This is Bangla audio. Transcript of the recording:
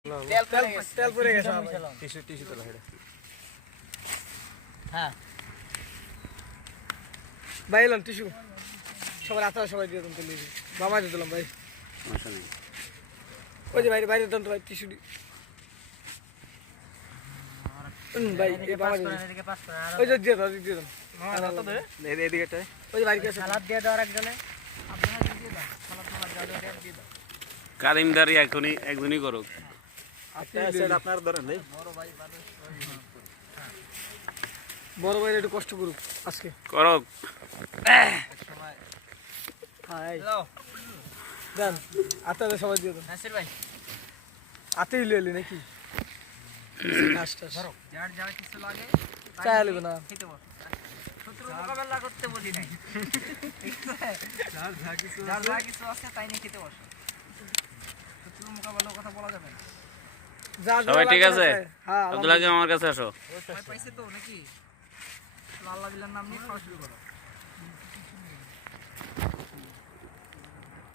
তেল পড়ে গেছে টিস্যু তোলা এটা হ্যাঁ ভাই এলাম টিস্যু সবার আতা সবাই দিয়ে দেন তুলে বাবা দিয়ে দিলাম ভাই সমস্যা নেই ওই যে বাইরে বাইরে দেন তো ভাই টিস্যু ভাই এই বাবা এদিকে পাস করে আর ওই যে দিয়ে দেন আলাদা দে এদিকেটা ওই যে বাইরে কাছে সালাদ দিয়ে দাও আর একজনে আপনারা দিয়ে দাও সালাদ গাজর দিয়ে দাও কারিমদারি একজনই করুক আপনার ধরেন ভাই বড় ভাই একটু কষ্ট করুক আজকে করুক দেন আত্মাদের সবাই দিয়ে দেন নাসির ভাই আতেই লিয়ে নাকি যার যা কিছু লাগে চা লাগবে না খেতে বস শত্রু মোকাবেলা করতে বলি নাই যার যা কিছু আছে তাই নিয়ে খেতে বস শত্রু মোকাবেলার কথা বলা যাবে না সবাই ঠিক আছে আব্দুল হাকিম আমার কাছে আসো পাইছে তো নাকি লাল লাবিলার নাম নিয়ে খাওয়া শুরু করো